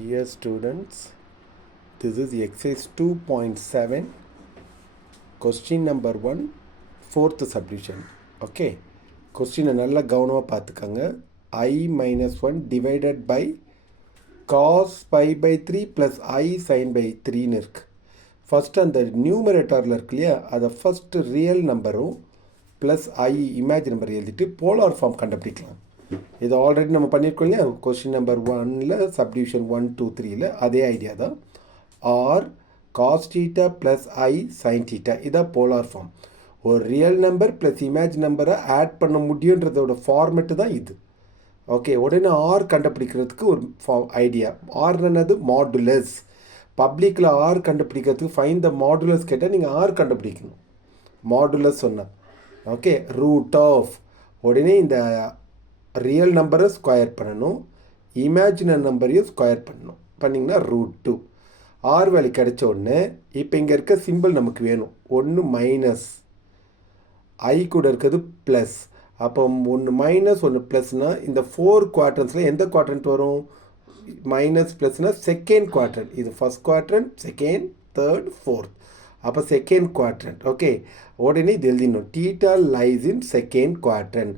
Dear students, this is exercise 2.7, question number 1, fourth subdivision. Okay, question நல்லா கவனமாக பார்த்துக்கங்க. I minus 1 divided by cos pi by 3 plus I sin by 3 இருக்கு. First அந்த நியூமரேட்டரில் இருக்கு இல்லையா, அதை ஃபஸ்ட்டு ரியல் நம்பரும் ப்ளஸ் ஐ இமேஜ் நம்பர் எழுதிட்டு போலார் ஃபார்ம் கண்டுபிடிக்கலாம். இது ஆல்ரெடி நம்ம பண்ணியிருக்கோம் இல்லையா, கொஸ்டின் நம்பர் 1ல் சப்டிவிஷன் 1, 2, 3ல் அதே ஐடியா தான். ஆர் காஸ் தீட்டா ப்ளஸ் ஐ சைன் தீட்டா, இதான் போலார் ஃபார்ம். ஒரு ரியல் நம்பர் ப்ளஸ் இமேஜ் நம்பரை ஆட் பண்ண முடியுன்றதோட ஃபார்மெட்டு தான் இது. ஓகே, உடனே ஆர் கண்டுபிடிக்கிறதுக்கு ஒரு ஐடியா. ஆர் என்னது, மாடுலஸ். பப்ளிக்கில் ஆர் கண்டுபிடிக்கிறதுக்கு ஃபைன் த மாடுலஸ் கேட்டால் நீங்கள் ஆர் கண்டுபிடிக்கணும். மாடுலஸ் சொன்னேன். ஓகே, ரூட் ஆஃப், உடனே இந்த ரியல் நம்பரை ஸ்கொயர் பண்ணணும், இமேஜினரி நம்பரையும் ஸ்கொயர் பண்ணணும். பண்ணிங்கன்னா ரூட் 2. ஆர் வேல்யூ கிடைச்ச உடனே இப்போ இங்கே இருக்க சிம்பிள் நமக்கு வேணும். ஒன்று மைனஸ், ஐ கூட இருக்கிறது ப்ளஸ். அப்போ ஒன்று மைனஸ் ஒன்று ப்ளஸ்னால் இந்த 4 குவாட்ரன்ஸில் எந்த குவாட்ரண்ட் வரும்? மைனஸ் ப்ளஸ்னால் செகண்ட் குவாட்ரண்ட். இது first quadrant, second, third, fourth. அப்போ செகண்ட் குவாட்ரண்ட். ஓகே, உடனே இது எழுதிடணும். Theta lies in second quadrant.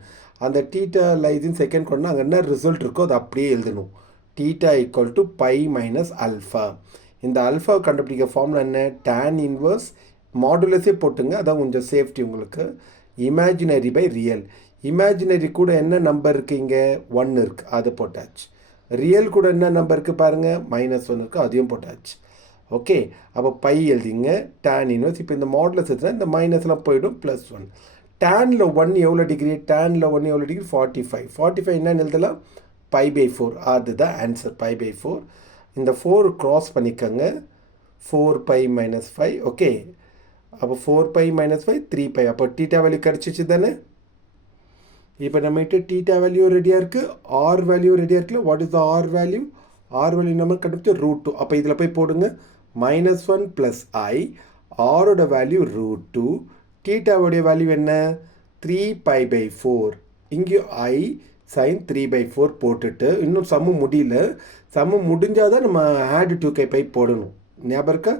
அந்த theta lies in second quadrant அங்கே என்ன ரிசல்ட் இருக்கோ அது அப்படியே எழுதணும். Theta equal to pi minus alpha. இந்த அல்ஃபா கண்டுபிடிக்க ஃபார்முலா என்ன? tan இன்வர்ஸ் மாடுலஸே போட்டுங்க, அதான் கொஞ்சம் சேஃப்டி உங்களுக்கு. Imaginary by real. இமேஜினரி கூட என்ன நம்பர் இருக்குது? இங்கே 1 இருக்குது, அது போட்டாச்சு. ரியல் கூட என்ன நம்பர் இருக்குது பாருங்கள், -1 இருக்குது, அதையும் போட்டாச்சு. ஓகே, அப்போ பை எழுதிங்க, tan இன்வர்ஸ். இப்போ இந்த மாடுலஸ் எடுத்துனா இந்த மைனஸ்லாம் போயிடும், +1. டேனில் 1 எவ்வளோ டிகிரி? டேனில் 1 எவ்வளோ டிகிரி? 45. 45 என்னன்னு எழுதலாம்? π/4. அதுதான் ஆன்சர், π/4. இந்த 4 க்ராஸ் பண்ணிக்கோங்க. 4π - 5. ஓகே, அப்போ 4π - 5 3π. அப்போ தீட்டா வேல்யூ கிடச்சிச்சு தானே. இப்போ நம்மகிட்ட தீட்டா வேல்யூ ரெடியாக இருக்குது, ஆர் வேல்யூ ரெடியாக இருக்குல்ல. What is the R value? R value நம்ம கண்டுபிடிச்சோம் √2. அப்போ இதில் போய் போடுங்க. -1 + i, ஆரோட வேல்யூ √2, தீட்டாவுடைய வேல்யூ என்ன? 3π/4. இங்கேயும் i sin 3/4 போட்டுட்டு, இன்னும் சம்மு முடியல. சம்மு முடிஞ்சால் தான் நம்ம ஆட் 2k போடணும். ஞாபகம் இருக்கா?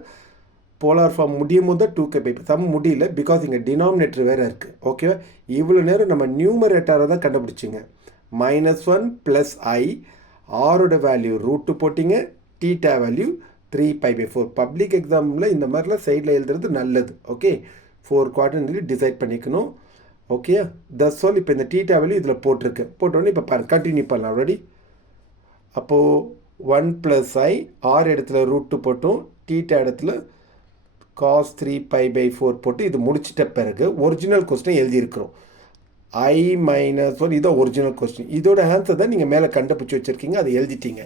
போலார் ஃபார்ம் முடியும் போது தான் 2k. சம் முடியல, பிகாஸ் இங்கே டினாமினேட்டர் வேறு இருக்குது. ஓகேவா? இவ்வளோ நேரம் நம்ம நியூமரேட்டரை தான் கண்டுபிடிச்சிங்க. -1 + i, ஆரோட வேல்யூ √2 போட்டிங்க, தீட்டா வேல்யூ 3π/4. பப்ளிக் எக்ஸாமில் இந்த மாதிரிலாம் சைடில் எழுதுறது நல்லது. ஓகே, 4 குவாட்ரண்ட் டிசைட் பண்ணிக்கணும். Okay, that's all. இப்போ இந்த தீட்டா வேல்யூ இதில் போட்டிருக்கு. போட்டோன்னே இப்போ பாருங்கள், கண்டினியூ பண்ணலாம். ஆல்ரெடி அப்போது 1 + i, ஆர் இடத்துல √2 போட்டோம், தீட்டா இடத்துல cos 3π/4 போட்டு இது முடிச்சிட்ட பிறகு ஒரிஜினல் கொஸ்டின் எழுதியிருக்கிறோம். I - 1 இதான் ஒரிஜினல் கொஸ்டின். இதோட ஆன்சர் தான் நீங்கள் மேலே கண்டுபிடிச்சி வச்சுருக்கீங்க, அதை எழுதிட்டீங்க.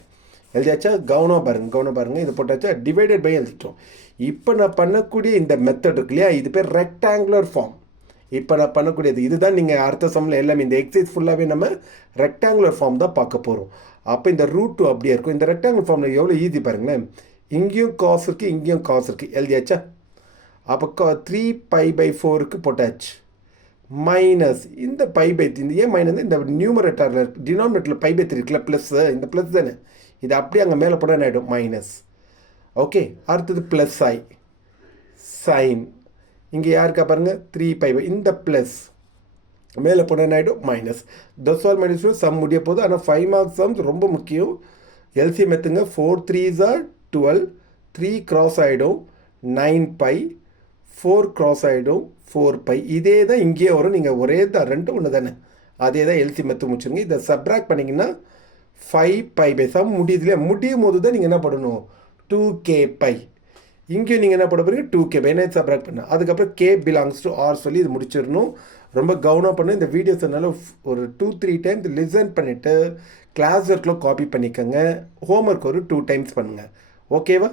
எழுதியாச்சா? கவனம் பாருங்கள். இது போட்டாச்சா? டிவைடட் பை எழுதிட்டோம். இப்போ நான் பண்ணக்கூடிய இந்த மெத்தட் இருக்கு இல்லையா, இது பேர் ரெக்டாங்குலர் ஃபார்ம். இப்போ நான் பண்ணக்கூடியது இதுதான். நீங்கள் அடுத்த சம்மில் எல்லாமே இந்த எக்ஸசைஸ் ஃபுல்லாகவே நம்ம ரெக்டாங்குலர் ஃபார்ம் தான் பார்க்க போகிறோம். அப்போ இந்த √2 அப்படியே இருக்கும். இந்த ரெக்டாங்குலர் ஃபார்மில் எவ்வளோ ஈஸி பாருங்களேன். இங்கேயும் காஸ் இருக்குது, இங்கேயும் காஸ் இருக்குது. எழுதியாச்சா? அப்போ 3π/4க்கு போட்டாச்சு. மைனஸ் இந்த π/3. இந்த ஏன் மைனஸ்? இந்த நியூமரேட்டரில் இருக்குது, டினாமினேட்டரில் π/3 இருக்குல்ல, ப்ளஸ். இந்த ப்ளஸ் தானே, இது அப்படியே அங்கே மேலே போட என்ன ஆகிடும்? மைனஸ். ஓகே, அடுத்தது +i சைன். இங்கே யாருக்கா பாருங்கள், 3π. இந்த ப்ளஸ் மேலே போட என்ன ஆகிடும்? மைனஸ். That's all. சம் முடிய போகுது. ஆனால் 5 மார்க்ஸ் சம்ஸ் ரொம்ப முக்கியம். எல்சிஎம் எடுத்துங்க. 4 3s are 12, 3 கிராஸ் ஆகிடும் 9π, 4 கிராஸ் ஆகிடும் 4π. இதே தான் இங்கேயே வரும். நீங்கள் ஒரே தான், 2 ஒன்று தானே, அதே தான் எல்சிஎம் எடுத்து முடிச்சுருங்க. இதை சப்ராக்ட் பண்ணிங்கன்னா 5π. சம் முடியுது இல்லையா, முடியும் போது தான் நீங்கள் என்ன பண்ணணும்? 2k. இங்கேயும் நீங்கள் என்ன பண்ண போகிறீங்க? 2k. என்ன சப்ராக்ட் பண்ண, அதுக்கப்புறம் k பிலாங்ஸ் டு ஆர் சொல்லி இது முடிச்சிடணும். ரொம்ப கவனம் பண்ணு. இந்த வீடியோஸ் என்னால் ஒரு 2-3 டைம்ஸ் லிசன் பண்ணிவிட்டு கிளாஸ் ஒர்க்கில் காப்பி பண்ணிக்கோங்க. ஹோம்ஒர்க் ஒரு 2 டைம்ஸ் பண்ணுங்கள். ஓகேவா?